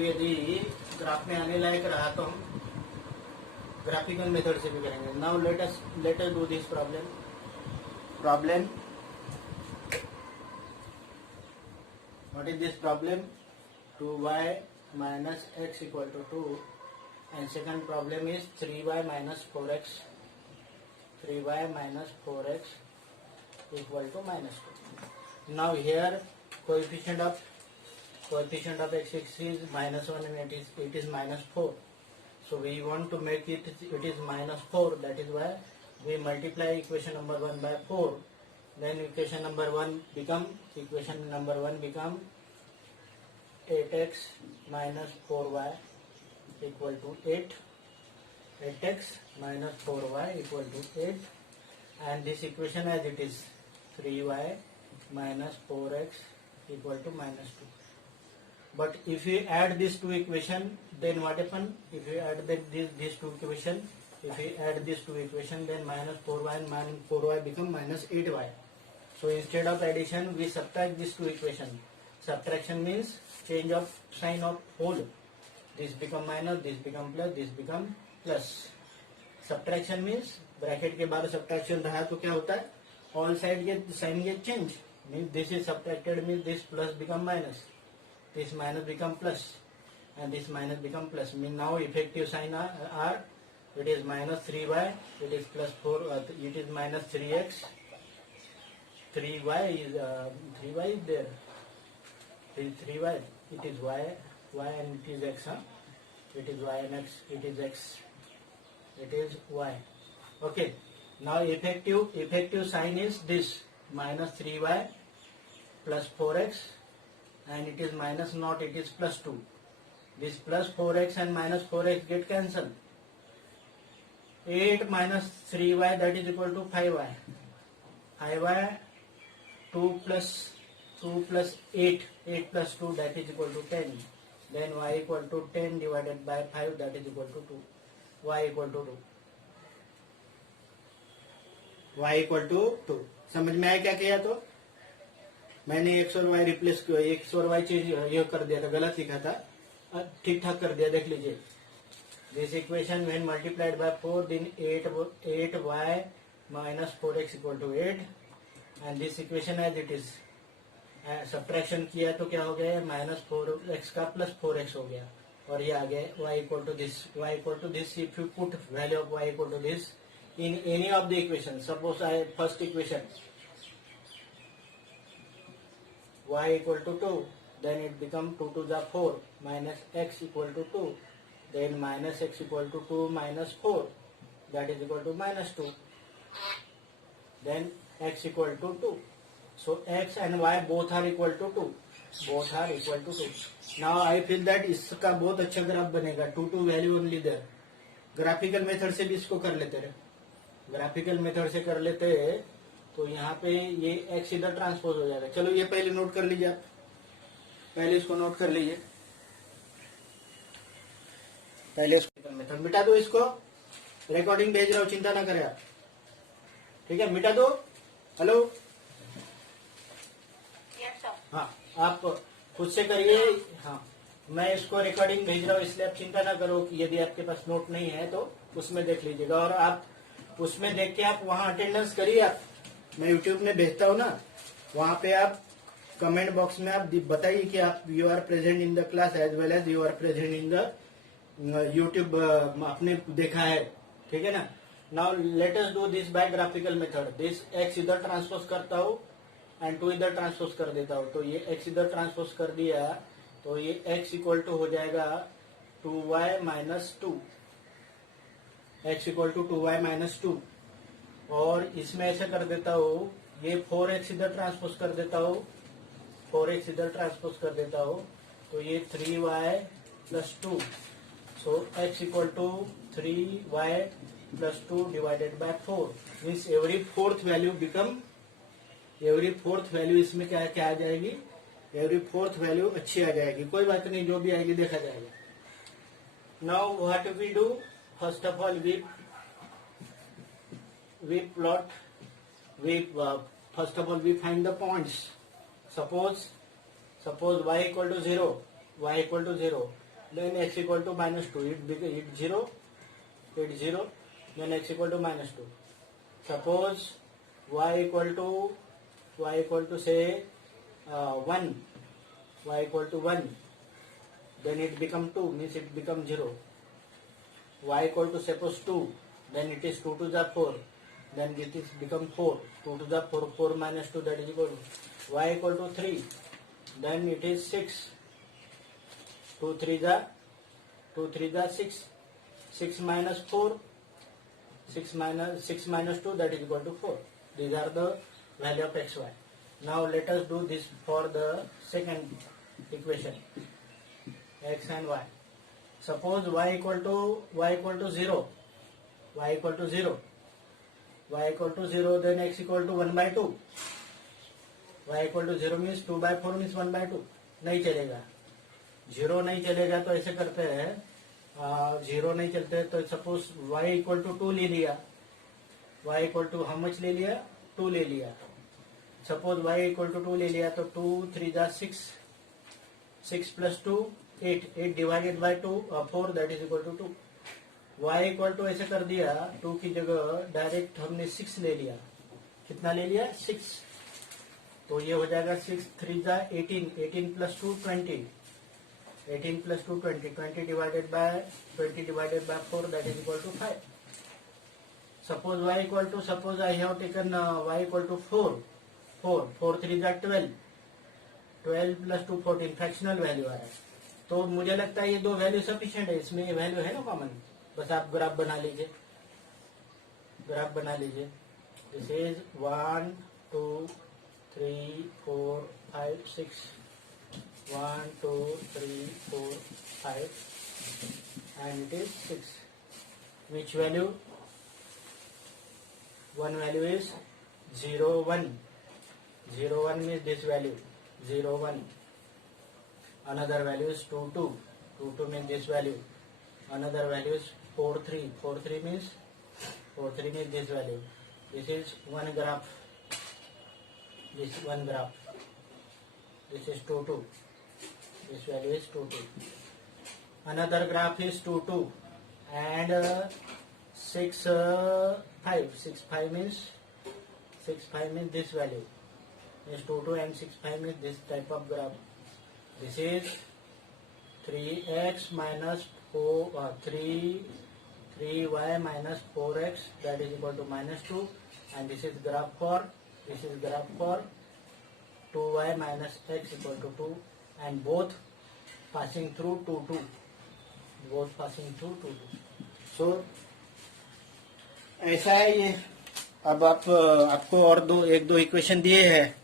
Value यदि graph में आने लायक रहा तो हम ग्राफिकल मेथड से भी करेंगे. Now let us do this problem. What is this problem? 2y minus x equal to 2, and second problem is 3y minus 4x. 3y minus 4x equal to minus 2. Now here coefficient of x is minus 1 and it is minus 4. So we want to make it is minus 4. That is why we multiply equation number 1 by 4. Then equation number 1 become 8x minus 4y equal to 8. 8x minus 4y equal to 8. And this equation as it is 3y minus 4x equal to minus 2. But if you add these two equation, then what happen? If you add these two equation, then minus 4y and minus 4y become minus 8y. So instead of addition, we subtract these two equation. Subtraction means change of sign of whole. This become minus, this become plus, this become plus. Subtraction means bracket के बाद subtraction रहा तो क्या होता है? All side get sign get change. Means this is subtracted means this plus become minus. This minus become plus, and this minus become plus. Mean now effective sign are it is minus 3y, it is plus 4, it is minus 3x. 3y is there. It is 3y. It is y and it is x. It is y and x. It is x. It is y. Okay. Now effective sign is this minus 3y plus 4x. And it is minus not, it is plus 2. This plus 4x and minus 4x get cancelled. 8 minus 3y that is equal to 5y. 5y 2 plus 8. 8 plus 2 that is equal to 10. Then y equal to 10 divided by 5 that is equal to 2. Y equal to 2. Y equal to 2. समझ में आया क्या किया? तो मैंने x और y replace किया, x और y चीज ये कर दिया था, गलत लिखा था, ठीक ठाक कर दिया. देख लीजिए. This equation when multiplied by 4 then 8y minus 4x equal to 8. And this equation as it is. Subtraction किया तो क्या हो गया? माइनस 4x का प्लस 4x हो गया. और ये आ गया y equal to this. y equal to this. If you put value of y equal to this in any of the equation, suppose I first equation y equal to 2, then it become 2 to the 4 minus x equal to 2, then minus x equal to 2 minus 4 that is equal to minus 2, then x equal to 2. So x and y both are equal to 2. Both are equal to 2. Now I feel that इसका बहुत अच्छा graph बनेगा. 2 to value only there. Graphical method से भी इसको कर लेते रहे. ग्राफिकल मेथड से कर लेते तो यहाँ पे ये x इधर ट्रांसपोज हो जाएगा. चलो ये पहले नोट कर लीजिए आप. पहले इसको नोट कर लीजिए. पहले इसको मेथड मिटा दो. इसको रिकॉर्डिंग भेज रहा हूँ, चिंता ना करें आप. ठीक है, मिटा दो. हेलो. हाँ, आप खुद से करिए. हाँ, मैं इसको रिकॉर्डिंग भेज रहा हूँ, इसलिए आप चिंता ना करो कि यदि आपके पास नोट नहीं है तो उसमें देख लीजिएगा. और आप उसमें देख के आप वहाँ अटेंडेंस करिए. आप मैं यूट्यूब में भेजता हूँ ना, वहाँ पे आप कमेंट बॉक्स में आप बताइए कि आप you are present in the class as well as you are present in the YouTube. आपने देखा है. ठीक है ना. Now let us do this by graphical method. This x इधर ट्रांसपोज करता हूँ एंड 2 इधर ट्रांसपोज कर देता हूँ. तो ये x इधर ट्रांसपोज कर दिया तो ये x इक्वल टू हो जाएगा 2y minus 2. x equal to 2y minus 2. और इसमें ऐसे कर देता हूँ, ये 4x इधर ट्रांसपोज कर देता हूँ, 4x इधर ट्रांसपोज कर देता हूँ तो ये 3y plus 2. So x equal to 3y plus 2 divided by 4. Means every fourth value इसमें क्या आ जाएगी? एवरी फोर्थ वैल्यू अच्छी आ जाएगी. कोई बात नहीं, जो भी आएगी देखा जाएगा. Now what we do? First of all first of all we find the points. Suppose y equal to 0, then x equal to -2. It 0, then x equal to -2. Suppose y equal to say 1, y equal to 1, then it become 2, means it become 0. Y equal to suppose 2, then it is 2 to the 4, then it is become 4. 2 to the 4, 4 minus 2, that is equal to y equal to 3, then it is 6. 2 3 the 6. 6 minus 4, 6 minus 2, that is equal to 4. These are the value of xy. Now let us do this for the second equation, x and y. Suppose y equal to 0, y equal to 0, then x equal to 1 by 2. y equal to 0 means 2 by 4 means 1 by 2. नहीं चलेगा, 0 नहीं चलेगा, तो ऐसे करते हैं, 0 नहीं चलते तो सपोज y इक्वल टू 2 ले लिया, y equal to how much ले लिया, 2 ले लिया. सपोज y इक्वल टू 2 ले लिया तो 2 3 जा 6, 6 plus 2 8, 8 divided by 2 4, that is equal to 2. y equal to ऐसे कर दिया, 2 की जगह डायरेक्ट हमने 6 ले लिया. कितना ले लिया, 6. तो ये हो जाएगा 6 3 जा 18, 18 plus 2 20, 18 plus 2 20, 20 divided by 4, that is equal to 5. Suppose y equal to, suppose I have taken y equal to 4 3 that 12 plus 2 14, fractional value आ रहा है. तो मुझे लगता है ये दो वैल्यू सफिशिएंट है, इसमें ये वैल्यू है ना कॉमन. बस आप ग्राफ बना लीजिए. This is 1 2 3 4 5 6, 1 2 3 4 5, and it is 6. Which value? One value is 0 1. 0 1 means this value, 0 1. Another value is 2 2. 2 2 means this value. Another value is 4 3. 4 3 means this value. This is one graph. This one graph. This is 2 2. This value is 2 2. Another graph is 2 2 and 6 5. 6 5 means this value. This 2 2 and 6 5 means this type of graph. This is 3x minus 3y minus 4x, that is equal to minus 2, and this is graph for 2y minus x equal to 2, and both passing through 2 2. So ऐसा है ये. अब आपको और एक दो equation दिए हैं,